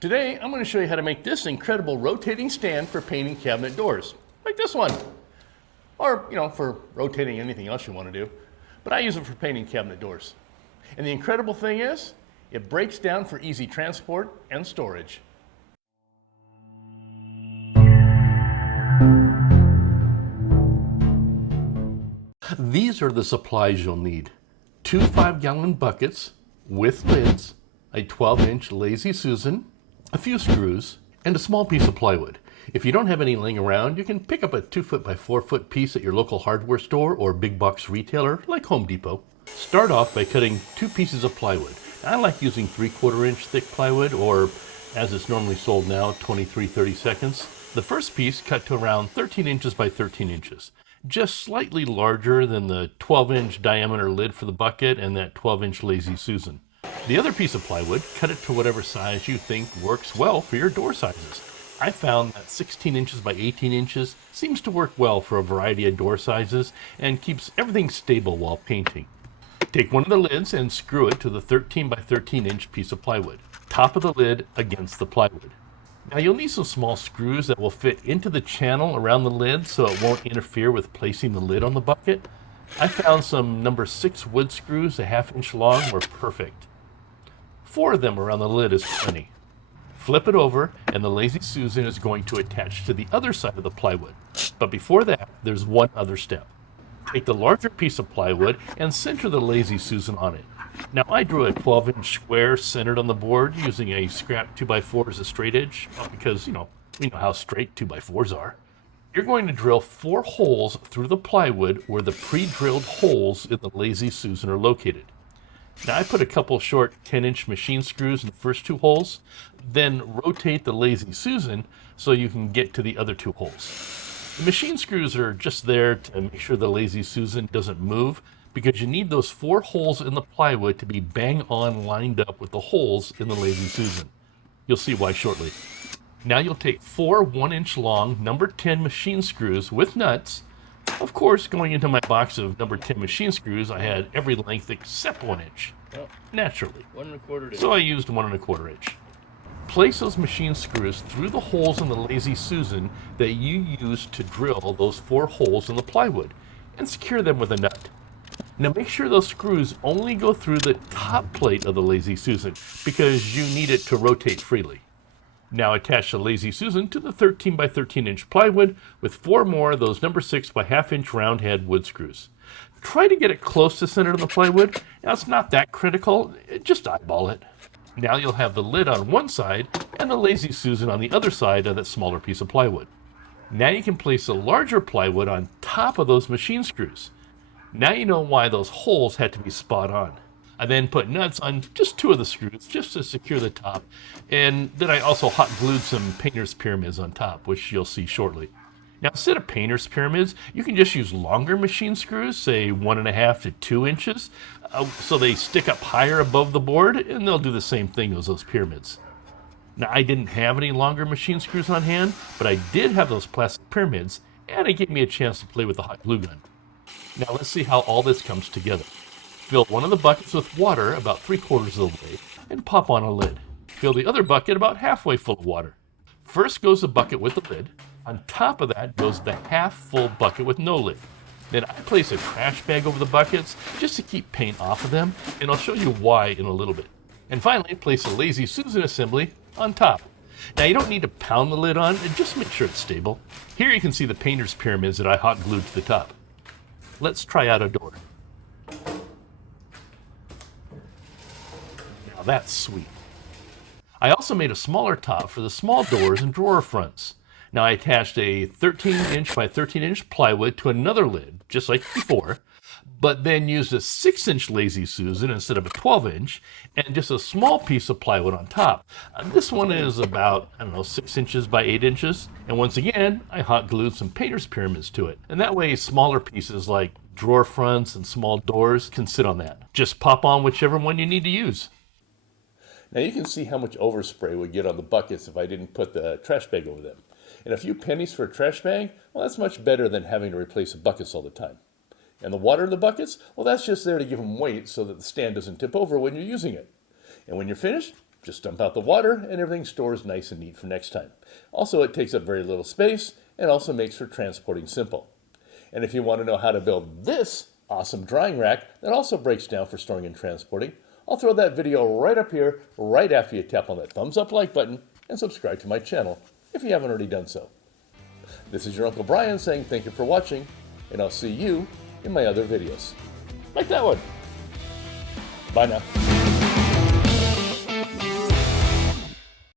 Today, I'm going to show you how to make this incredible rotating stand for painting cabinet doors, like this one. Or, for rotating anything else you want to do. But I use it for painting cabinet doors. And the incredible thing is, it breaks down for easy transport and storage. These are the supplies you'll need. 2 5-gallon buckets with lids, a 12-inch Lazy Susan, a few screws, and a small piece of plywood. If you don't have any laying around, you can pick up a 2-foot by 4-foot piece at your local hardware store or big box retailer like Home Depot. Start off by cutting 2 pieces of plywood. I like using 3/4 inch thick plywood, or as it's normally sold now, 23/32. The first piece cut to around 13 inches by 13 inches. Just slightly larger than the 12-inch diameter lid for the bucket and that 12-inch Lazy Susan. The other piece of plywood, cut it to whatever size you think works well for your door sizes. I found that 16 inches by 18 inches seems to work well for a variety of door sizes and keeps everything stable while painting. Take one of the lids and screw it to the 13 by 13 inch piece of plywood. Top of the lid against the plywood. Now you'll need some small screws that will fit into the channel around the lid so it won't interfere with placing the lid on the bucket. I found some number 6 wood screws, a 1/2 inch long, were perfect. 4 of them around the lid is plenty. Flip it over and the Lazy Susan is going to attach to the other side of the plywood. But before that, there's one other step. Take the larger piece of plywood and center the Lazy Susan on it. Now I drew a 12-inch square centered on the board using a scrap 2x4 as a straight edge, because, we know how straight 2x4s are. You're going to drill 4 holes through the plywood where the pre-drilled holes in the Lazy Susan are located. Now I put a couple short 10-inch machine screws in the first 2 holes, then rotate the Lazy Susan so you can get to the other 2 holes. The machine screws are just there to make sure the Lazy Susan doesn't move, because you need those 4 holes in the plywood to be bang on lined up with the holes in the Lazy Susan. You'll see why shortly. Now you'll take 4 1-inch long number 10 machine screws with nuts. Of course, going into my box of number 10 machine screws, I had every length except 1 inch. Naturally. 1 1/4 inch. So I used 1 1/4 inch. Place those machine screws through the holes in the Lazy Susan that you used to drill those 4 holes in the plywood, and secure them with a nut. Now make sure those screws only go through the top plate of the Lazy Susan, because you need it to rotate freely. Now attach the Lazy Susan to the 13 by 13 inch plywood with 4 more of those number 6 by 1/2 inch round head wood screws. Try to get it close to center of the plywood. Now it's not that critical, just eyeball it. Now you'll have the lid on one side and the Lazy Susan on the other side of that smaller piece of plywood. Now you can place the larger plywood on top of those machine screws. Now you know why those holes had to be spot on. I then put nuts on just 2 of the screws just to secure the top, and then I also hot glued some painter's pyramids on top, which you'll see shortly. Now instead of painter's pyramids, you can just use longer machine screws, say 1.5 to 2 inches, so they stick up higher above the board, and they'll do the same thing as those pyramids. Now I didn't have any longer machine screws on hand, but I did have those plastic pyramids, and it gave me a chance to play with the hot glue gun. Now let's see how all this comes together. Fill one of the buckets with water about 3/4 of the way and pop on a lid. Fill the other bucket about halfway full of water. First goes the bucket with the lid. On top of that goes the half full bucket with no lid. Then I place a trash bag over the buckets just to keep paint off of them, and I'll show you why in a little bit. And finally, place a Lazy Susan assembly on top. Now you don't need to pound the lid on, just make sure it's stable. Here you can see the painter's pyramids that I hot glued to the top. Let's try out a door. Now that's sweet. I also made a smaller top for the small doors and drawer fronts. Now I attached a 13-inch by 13-inch plywood to another lid, just like before, but then used a 6-inch Lazy Susan instead of a 12-inch, and just a small piece of plywood on top. This one is about, 6 inches by 8 inches, and once again, I hot glued some painter's pyramids to it. And that way, smaller pieces like drawer fronts and small doors can sit on that. Just pop on whichever one you need to use. Now you can see how much overspray would get on the buckets if I didn't put the trash bag over them. And a few pennies for a trash bag, well, that's much better than having to replace the buckets all the time. And the water in the buckets, well, that's just there to give them weight so that the stand doesn't tip over when you're using it. And when you're finished, Just dump out the water and everything stores nice and neat for next time. Also, it takes up very little space and also makes for transporting simple. And if you want to know how to build this awesome drying rack that also breaks down for storing and transporting, I'll throw that video right up here, right after you tap on that thumbs up like button and subscribe to my channel if you haven't already done so. This is your Uncle Brian saying thank you for watching, and I'll see you in my other videos. Like that one. Bye now.